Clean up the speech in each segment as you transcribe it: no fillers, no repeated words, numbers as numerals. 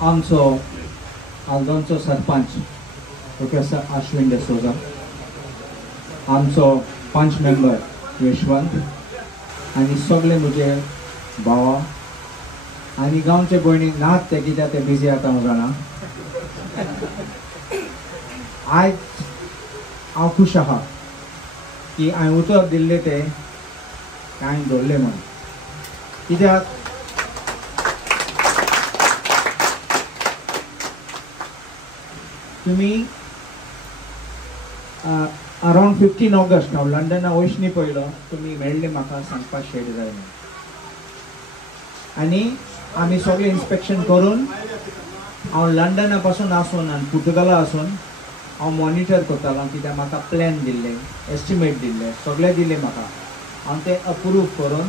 आमचो आल्दोंचो सरपंच प्रोफेसर अश्विन डिसोजा, आमचो पंच मेंबर यशवंत आनी सगळे म्हजे भावा आनी गांवचे भयणी नात ते कित्याक ते बिजी आतां हांव जाणा. आयज हांव खूश आहा की हांवें उतर दिल्ले ते हांवें दवरले म्हणून. कित्याक तुमी अरावंड 15 ऑगस्ट हांव लंडना वयशनी पयलो तुमी मेळ्ळे म्हाका सांगपाक शेड जाय म्हणून. आनी आमी सगळें इन्स्पेक्शन करून हांव लंडना पासून आसून आनी पुर्तुगाला आसून हांव मॉनिटर करतालो कित्याक म्हाका प्लॅन दिल्ले, एस्टिमेट दिल्ले, सगळे दिले म्हाका. हांव ते अप्रूव करून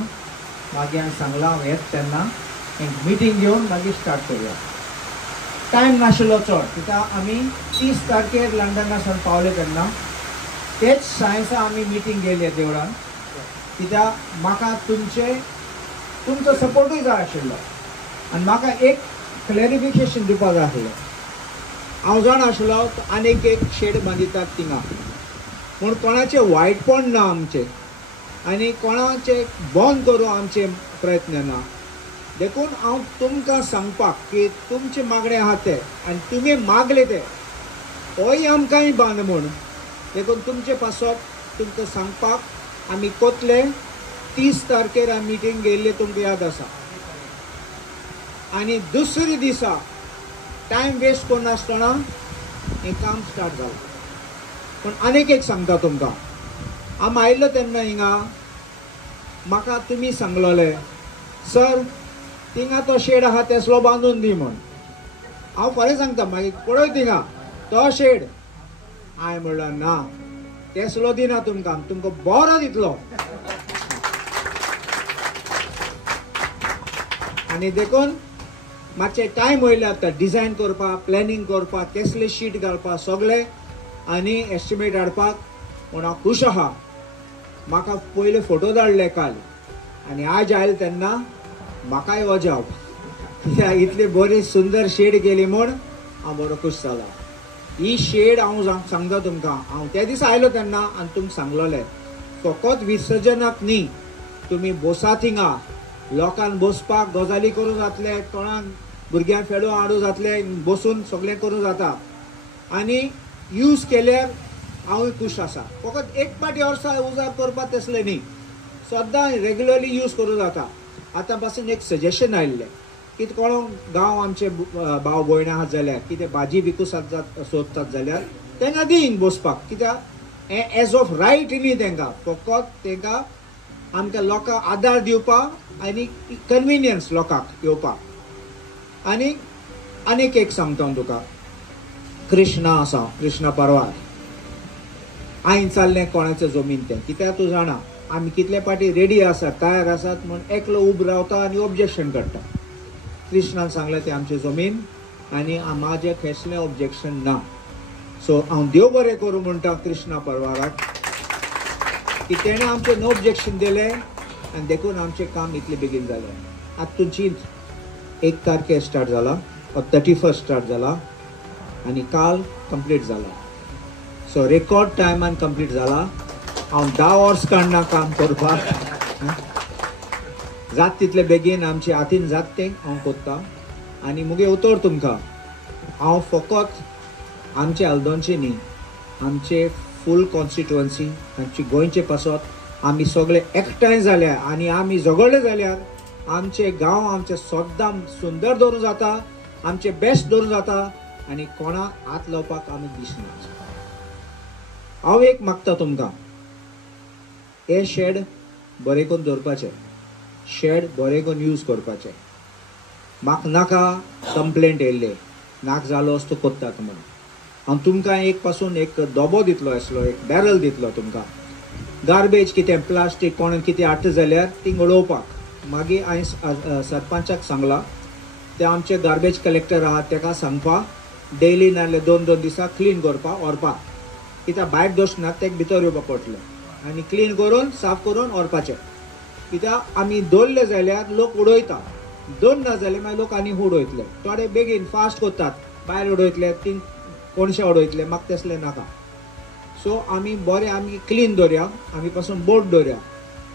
मागीर हांवें सांगलां हांव येत तेन्ना एक मिटींग घेवन मागीर स्टार्ट करुया. टायम नाशिल्लो चड कित्याक आमी 30 तारखेर लंडनासान पावले तेन्ना तेच सायन्सा आमी मिटींग गेले देवळान. कित्याक म्हाका तुमचो सपोर्टूय जाय आशिल्लो आनी म्हाका एक क्लॅरिफिकेशन दिवपाक जाय आशिल्लें. हांव जाण आशिल्लो आनीक एक शेड बांदितात थिंगा पूण कोणाचें वायटपण ना आमचें आनी कोणाचें बंद करूं आमचे प्रयत्न ना. देखून हांव तुमकां सांगपाक की तुमचे मागणे आहा ते आनी तुमी मागले ते होय आमकांय बांद म्हूण. देखून तुमचे पासत तुमकां सांगपाक आमी कोतले 30 तारखेर आमी मिटींग गेल्ली तुमकां याद आसा. आनी दुसरे दिसा टायम वेस्ट करनासतना हें काम स्टार्ट जालें. पूण आनीक एक सांगता तुमकां, हांव आयिल्लो तेन्ना हिंगा म्हाका तुमी सांगलोले सर थिंगा तो शेड आहा तेसलो बांदून दी म्हूण. हांव खरें सांगता मागीर पळय थिंगा तो शेड. हांवें म्हणलें ना तेसलो दिना तुमकां बरो दितलो. आनी देखून मातशें टायम वयले आतां डिजायन करपाक, प्लॅनिंग करपाक, कसले शीट घालपाक सगळे आनी एस्टिमेट हाडपाक. पूण हांव खूश आहा. म्हाका पयले फोटो धाडले काल आनी आज आयले तेन्ना म्हाकाय वजाव कित्याक इतली बरी सुंदर शेड केली म्हूण हांव बरो खूश जाला. ही शेड हांव सांगता तुमकां, हांव त्या दिसा आयलो तेन्ना आनी तुमकां सांगलोलें फकत विसर्जनाक न्ही, तुमी बसा थिंगा लोकांक बसपाक गजाली करूं जातले, कोणाक भुरग्यांक फेडो हाडूं जातले, बसून सगळें करूं जाता आनी यूज केल्यार हांवूय खूश आसा. फकत एक पाटी वर्सा उजार करपाक तसलें न्ही, सद्दां रेग्युलरली यूज करूं जाता. आतां पासून एक सजेशन आयिल्लें कितें कोण गांव आमचे भाव भयण आहात जाल्यार कितें भाजी विकूं सोदतात जाल्यार तांकां दी बसपाक. कित्याक हें एज ऑफ रायट न्ही तांकां, फकत तांकां आमकां लोकांक आदार दिवपाक आनी कन्विनियन्स लोकांक येवपाक. आनी आनीक एक सांगता हांव तुका, कृष्णा आसा, कृष्णा परवार हांवें चाललें कोणाचें जमीन तें. कित्याक तूं जाणा आमी कितले पाटी रेडी आसात, तयार आसात म्हूण एकलो उब रावता आनी ऑब्जेक्शन करता. कृष्णान सांगलें तें आमची जमीन आनी म्हाजें कसलें ऑब्जेक्शन ना. सो हांव देव बरें करूं म्हणटा कृष्णा परवाराक की तेणें आमचें नो ऑब्जेक्शन दिलें आनी देखून आमचें काम इतलें बेगीन जालें. आतां तुमची 1 तारखेर स्टार्ट जाला, 31 स्टार्ट जाला आनी काल कंप्लीट जाला. सो रेकॉर्ड टायमान कंप्लीट जाला. हांव 10 वर्स काडना काम करपाक, जात तितले बेगीन आमचे हातीन जात तें हांव कोत्ता. आनी मुगे उतर तुमकां, हांव फकत आमचे हल्दोणचे न्ही, आमचे फूल कॉन्स्टिट्युएन्सी आमची गोंयचे पासत आमी सगळे एकठांय जाल्यार आनी आमी झगडले जाल्यार आमचे गांव आमचे सद्दां सुंदर दवरूं जाता, आमचे बेस्ट दवरूं जाता आनी कोणाक हात लावपाक आमी दिसना. हांव एक मागता तुमकां, हे शेड बरें करून दवरपाचें, शेड बरें करून यूज करपाचें. म्हाका नाका कंप्लेंट येयल्ले नाक जालो असतो कोत्तात म्हणून. हांव तुमकां एक पासून एक दोबो दितलो आसलो, एक बॅरल दितलो तुमकां. गार्बेज कितें प्लास्टीक कोण कितें हाडटा जाल्यार ती उडोवपाक. मागीर हांवें सरपंचाक सांगलां ते आमचे गार्बेज कलेक्टर आहा ताका सांगपाक डेली नाजाल्यार 2-2 दिसा क्लीन करपाक व्हरपाक. कित्याक भायर दवरनात तेका भितर येवपाक पडटलें आनी क्लीन करून साफ करून व्हरपाचें. कित्याक आमी दवरले जाल्यार लोक उडयता दोन ना जाल्यार मागीर लोक आनी उडयतले. थोडे बेगीन फास्ट करतात, भायर उडयतले, तीन कोणशे उडयतले, म्हाका तसले नाका. सो आमी बरें आमी क्लीन दवरया, आमी पासून बोर्ड दवरया,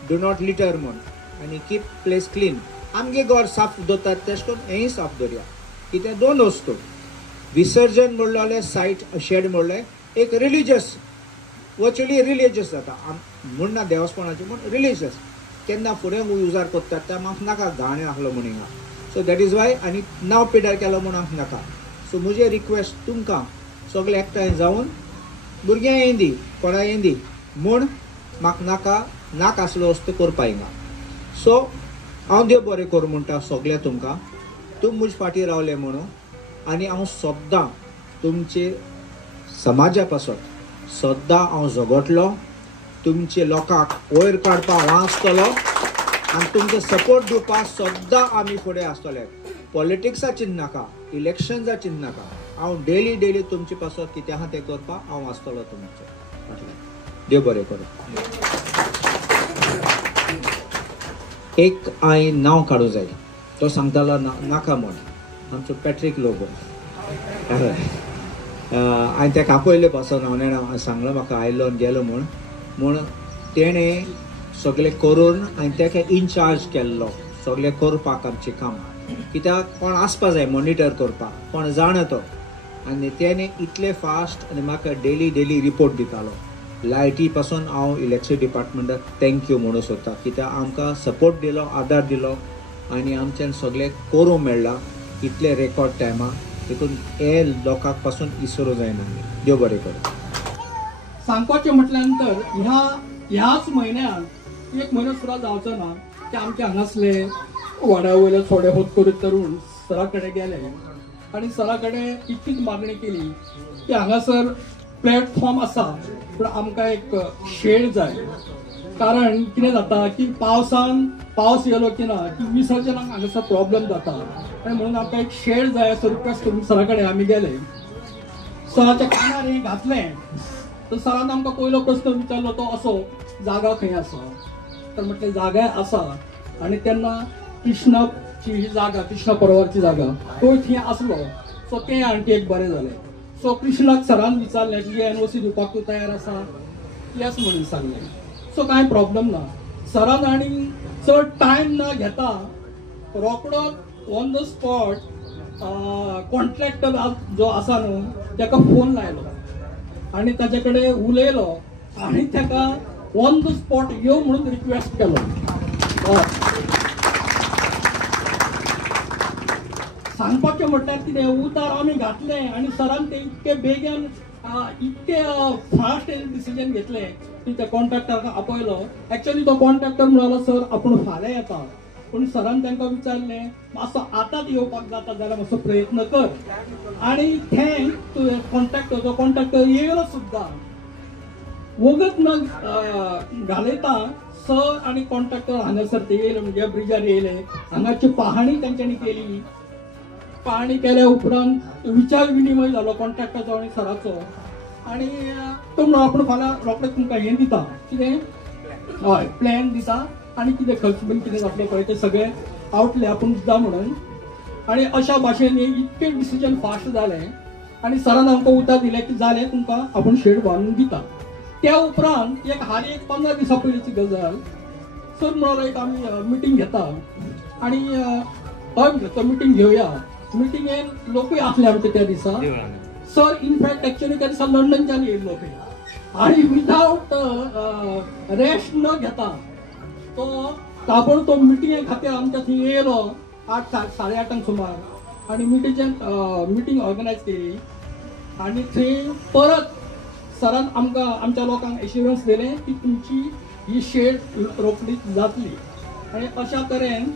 डू नॉट लिटर म्हूण, आनी कीप प्लेस क्लीन. आमगे घर साफ दवरतात तशें करून हेंय साफ दवरया. कित्याक दोन वस्तू, विसर्जन म्हणलें जाल्यार सायट शेड म्हणलें एक रिलिजियस, वर्च्युअली रिलिजियस जाता म्हूण ना देवस्थानाचें, पूण रिलिजियस केन्ना फुडें युजार करतात तें म्हाका नाका घाण आसलो म्हूण हिंगा. सो दॅट इज वाय, आनी नांव पिड्यार केलो म्हूण आमकां नाका. सो म्हजें रिक्वेस्ट तुमकां सगळे एकठांय जावन भुरग्यां येंदी कोणा येंदी म्हूण म्हाका नाका आसलो वस्तू करपा हिंगा. सो हांव देव बरें करूं म्हणटा सगळ्या तुमकां, तुमी म्हजे फाटीं रावले म्हणून. आनी हांव सद्दां तुमचे समाजा पासून सद्दां हांव झगडटलो, तुमचे लोकांक वयर काडपाक हांव आसतलो, आनी तुमचो सपोर्ट दिवपाक सद्दां आमी फुडें आसतले. पॉलिटिक्साची नाका, इलेक्शन्साची नाका, हांव डेली तुमचे पासून कितें आहा तें करपाक हांव आसतलो तुमचे फाटल्यान. देव बरें करूं. एक हांवें नांव काडूं जाय, तो सांगतालो नाका म्हूण, आमचो पॅट्रीक लोबो. हांवें ताका आपयलें पासून हांवें सांगलो म्हाका आयलो आनी गेलो म्हूण तेणें सगळें करून हांवें ताका इनचार्ज केल्लो सगळें करपाक आमचें काम. कित्याक कोण आसपा जाय मॉनिटर करपाक, कोण जाणा तो. आनी तेणें इतलें फास्ट आनी म्हाका डेली रिपोर्ट दितालो. लायटी पासून हांव इलेक्ट्रिसिटी डिपार्टमेंटाक थँक्यू म्हणूं सोदता, कित्याक आमकां सपोर्ट दिलो, आदार दिलो, आनी आमच्यान सगळें करूंक मेळ्ळां इतले रेकॉर्ड टायमाक. देखून हे लोकांक पासून इसरूं जायना. देव बरें करूं. सांगपाचें म्हटल्या नंतर ह्याच म्हयन्यात एक म्हयनो सुद्दां जावचो ना की आमचे हांगासले वाड्या वयले थोडे होतकरू तरुण सरा कडेन गेले आनी सरा कडेन इतलीच मागणी केली की हांगासर प्लॅटफॉर्म आसा पूण आमकां एक शेड जाय. कारण कितें जाता की पावस येयलो की ना की विसर्जनाक हांगासर प्रॉब्लेम जाता, आनी म्हणून आमकां एक शेड जाय असो रिक्वेस्ट करून सरा कडेन आमी गेले. सराच्या कानार हें घातलें तर सरान आमकां पयलो प्रस्न विचारलो तो असो, जागा खंय आसा? तर म्हटलें जागा आसा. आनी तेन्ना कृष्णाची ही जागा, कृष्ण परवारची जागा तो थंय आसलो. सो तें आनी एक बरें जालें. सो कृष्णाक सरान विचारलें की एनओसी दिवपाक तूं तयार आसा? येस म्हणून सांगलें. सो कांय प्रॉब्लेम ना. सरान आनी चड टायम ना घेता रोकडोच ऑन द स्पॉट कॉन्ट्रॅक्टर जो आसा न्हू ताका फोन लायलो आनी ताचे कडेन उलयलो आनी ताका ऑन द स्पॉट यो म्हणून रिक्वेस्ट केलो. सांगपाचें म्हटल्यार कितें, उतार आमी घातलें आनी सरान तें इतके बेगीन इतके फास्ट डिसिजन घेतलें की त्या कॉन्ट्रॅक्टराक आपयलो. एक्चुअली तो कॉन्ट्रॅक्टर म्हणलो सर आपूण फाल्यां येता, पूण सरान तांकां विचारलें मातसो आतांच येवपाक जाता जाल्यार मातसो प्रयत्न कर. आनी थँक टू कॉन्ट्रॅक्टर येयलो सुद्दां. वगत न घालयता सर आनी कॉन्ट्रॅक्टर हांगासर ते येयले, म्हणजे ब्रिजार येयले, हांगाची पाहणी तांच्यांनी केली. पाहणी केल्या उपरांत विचार विनिमय जालो कॉन्ट्रॅक्टराचो आनी सराचो. आनी तो म्हणून आपूण फाल्यां रोखडें तुमकां हें दिता, कितें हय प्लॅन दिता आनी कितें खर्च बीन कितें जातलो पळय तें सगळें आवटलें आपूण दिता म्हणून. आनी अशा भाशेन इतकें डिसिजन फास्ट जालें आनी सरान आमकां उतर दिलें की जालें तुमकां आपूण शेड बांदून दिता. त्या उपरांत एक 15 दिसां पयलींची गजाल, सर म्हणलो एक आमी मिटींग घेता आनी हय तो मिटींग घेवया. मिटींगेन लोकूय आसले आमचे त्या दिसा. सर इनफॅक्ट एक्चुअली त्या दिसा लंडनच्यान येयल्लो खंय आनी विदाउट रेस्ट न घेता तो ताबडतोब मिटिंगे खातीर आमच्या थंय येयलो 8:30 सुमार आनी मिटींग ऑर्गनायज केली. आनी थंय परत सरान आमकां आमच्या लोकांक एश्युरन्स दिलें की तुमची ही शेड रोखडीच जातली. आनी अशा तरेन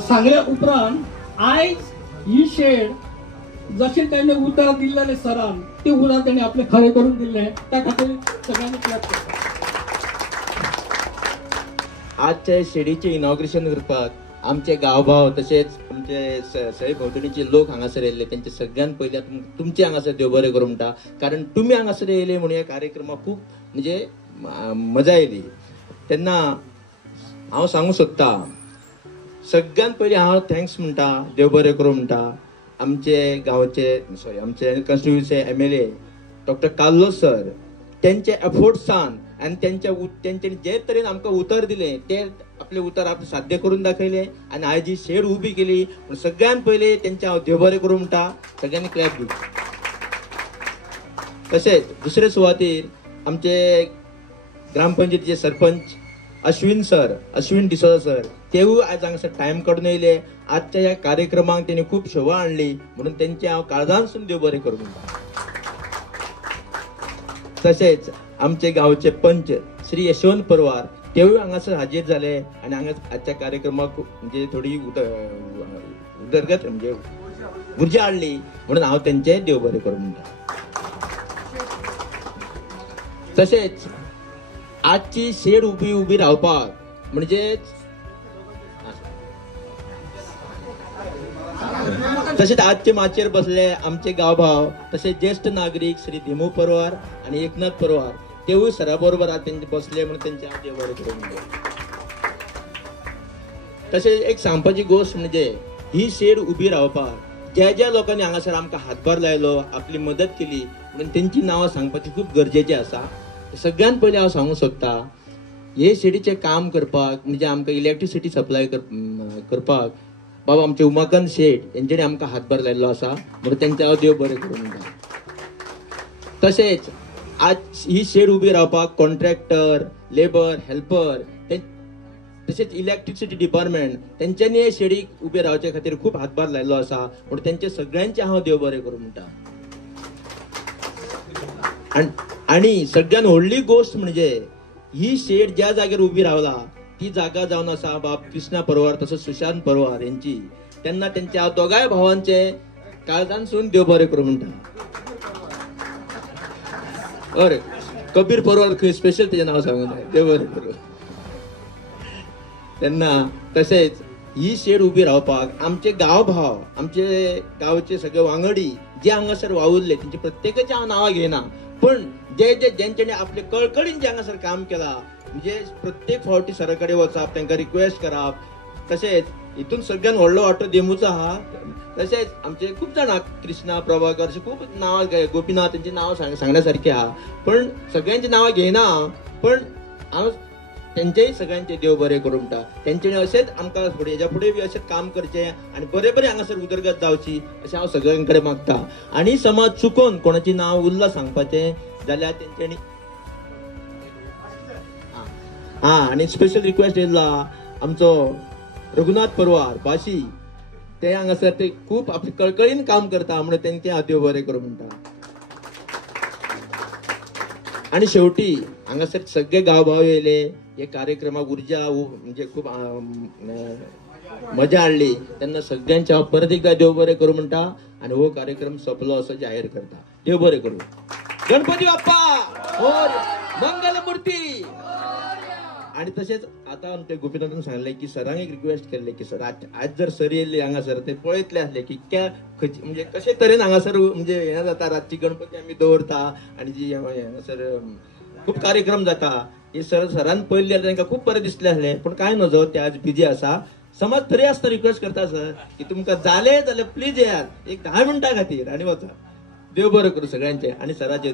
सांगले उपरांत आयज ही शेड जशें ताणें उतर दिल्लें सरान तें उतर ताणें आपलें खरें करून दिल्लें. त्या खातीर सगळ्यांनी क्लॅप करता. आजच्या शेडीचें इनॉग्रेशन करपाक आमचे गांवभाव तशेंच आमचे सगळे भोंवतणीचे लोक हांगासर येयल्ले, तेंचे सगळ्यान पयली तुमचे हांगासर देव बरें करूं म्हणटा. कारण तुमी हांगासर येयले म्हणून ह्या कार्यक्रमाक खूब म्हणजे मजा येयली. तेन्ना हांव सांगूंक सोदतां सगळ्यात पयलीं हांव थँक्स म्हणटा, देव बरें करूं म्हणटा आमचे गांवचे आमचे constituency MLA doctor Carlos sir. त्यांचे एफोर्ट्सान आनी त्यांच्यानी जे तरेन आमकां उतर दिलें ते आपले उतर आपण साध्य करून दाखयले आनी आयज जी शेड उबी केली. पूण सगळ्यात पयलीं तेंचे हांव देव बरें करूं म्हणटा. सगळ्यांनी क्लॅप दी. तशेंच दुसरे सुवातेर आमचे ग्रामपंचायतीचे सरपंच अश्विन डिसोजा सर तेवूय आयज हांगासर टायम काडून येयले. आजच्या ह्या कार्यक्रमाक तेणी खूब शोभा हाडली म्हणून तेंचे हांव काळजांतसून देव बरें करूं म्हणटा. तशेंच आमचे गांवचे पंच श्री यशवंत परवार तेवूय हांगासर हाजीर झाले आनी हांगा आजच्या कार्यक्रमाक म्हणजे थोडी उदरगत म्हणजे उर्जा हाडली म्हणून हांव तेंचे देव बरें करूं म्हणटा. तशेंच आजची शेड उबी रावपाक म्हणजे तशेंच आजचे माचयेर बसले आमचे गांवभाव तशेंच ज्येष्ठ नागरीक श्री धिमू परवार आनी एकनाथ परवार तेवूय सरा बरोबर आज तेंचे बसले म्हणून तेंचे हांव देव बरें करूं म्हणटा. तशेंच एक सांगपाची गोश्ट म्हणजे ही शेड उबी रावपाक ज्या ज्या लोकांनी हांगासर आमकां हातभार लायलो आपली मदत केली म्हणून तेंची नांवां सांगपाची खूब गरजेची आसा. सगळ्यात पयलीं हांव सांगूंक सोदता हे शेडीचें काम करपाक म्हणजे आमकां इलेक्ट्रिसिटी सप्लाय करपाक बाबा आमचे उमाकांत शेट तेंच्यांनी आमकां हातभार लायल्लो आसा म्हणून तेंचे हांव देव बरें करूं म्हणटा. तशेंच आज ही शेड उबी रावपाक कॉन्ट्रॅक्टर लेबर हेल्पर तशेंच इलेक्ट्रिसिटी डिपार्टमेंट तेंच्यांनी हे शेडीक उबे रावचे खातीर खूब हातभार लायल्लो आसा म्हणून तेंचे सगळ्यांचे हांव देव बरें करूं म्हणटा. आणि सगळ्यात व्हडली गोश्ट म्हणजे ही शेड ज्या जाग्यार उबी रावला ती जागा जावन आसा बाब कृष्णा परवार तसोच सुशांत परवार यांची. तेन्ना तेंच्या हांव दोगांय भावांचे काळजांतसून देव बरें करूं म्हणटा. अरे कबीर परवार खंय स्पेशल तेजें नांव सांगून देव बरें करूं. तेन्ना तशेंच ही शेड उबी रावपाक आमचे गांवभाव आमचे गांवचे सगळे वांगडी जे हांगासर वावुरले तेंचे प्रत्येकाची हांव नांवां घेयना पण जेंच्यांनी आपले कळकळीन जे हांगासर काम केलां म्हणजे प्रत्येक फावटी सरा कडेन वचप तांकां रिक्वेस्ट करप. तशेंच हितून सगळ्यात व्हडलो वांटो देमूचो आहा. तशेंच आमचे खूब जाणां कृष्णा प्रभाकर अशें खूब नांवां गोपीनाथ तेंची नांवां सांगण्या सारकी आहा पण सगळ्यांची नांवां घेयना पण हांव तेंचेय सगळ्यांचे देव बरें करूं म्हणटा. तेंच्यांनी अशेंच आमकां फुडें हेच्या फुडें बी अशेंच काम करचें आनी बरें बरें हांगासर उदरगत जावची अशें हांव सगळ्यां कडेन मागता. आनी समज चुकोन कोणाची नांव उरलां सांगपाचें जाल्यार तेंच्यांनी आनी स्पेशल रिक्वेस्ट येयला आमचो रघुनाथ परवार बाशी ते हांगासर ते खूब आपले कळकळीन काम करता म्हणून तेंचे हांव देव बरें करूं म्हणटा. आणि शेवटी हांगासर सगळे गांवभाव येयले हे कार्यक्रमाक उर्जा म्हणजे खूब मजा हाडली तेन्ना सगळ्यांचे हांव परत एकदा देव बरें करूं म्हणटा आनी हो कार्यक्रम सोंपलो असो जाहीर करता. देव बरें करूं. गणपती बाप्पा मंगलमूर्ती. आणि तसेच आता आमचे गोपीनाथन सांगले की सरांक एक रिक्वेस्ट केल्ले की सर आज जर सर येयल्ले हांगासर ते पळयतले आसले की म्हणजे कशे तरेन हांगासर म्हणजे हें जाता रातची गणपती आमी दवरता आनी जी हांगासर खूब कार्यक्रम जाता हे सरान पळयल्ले जाल्यार तांकां खूब बरें दिसलें आसलें पण कांय नजो ते आज बिजी आसा. समज तरी आसता रिक्वेस्ट करता सर की तुमकां जालें जाल्यार प्लीज येयात एक 10 मिनटां खातीर आनी वचा. देव बरें करूं सगळ्यांचे आनी सराचे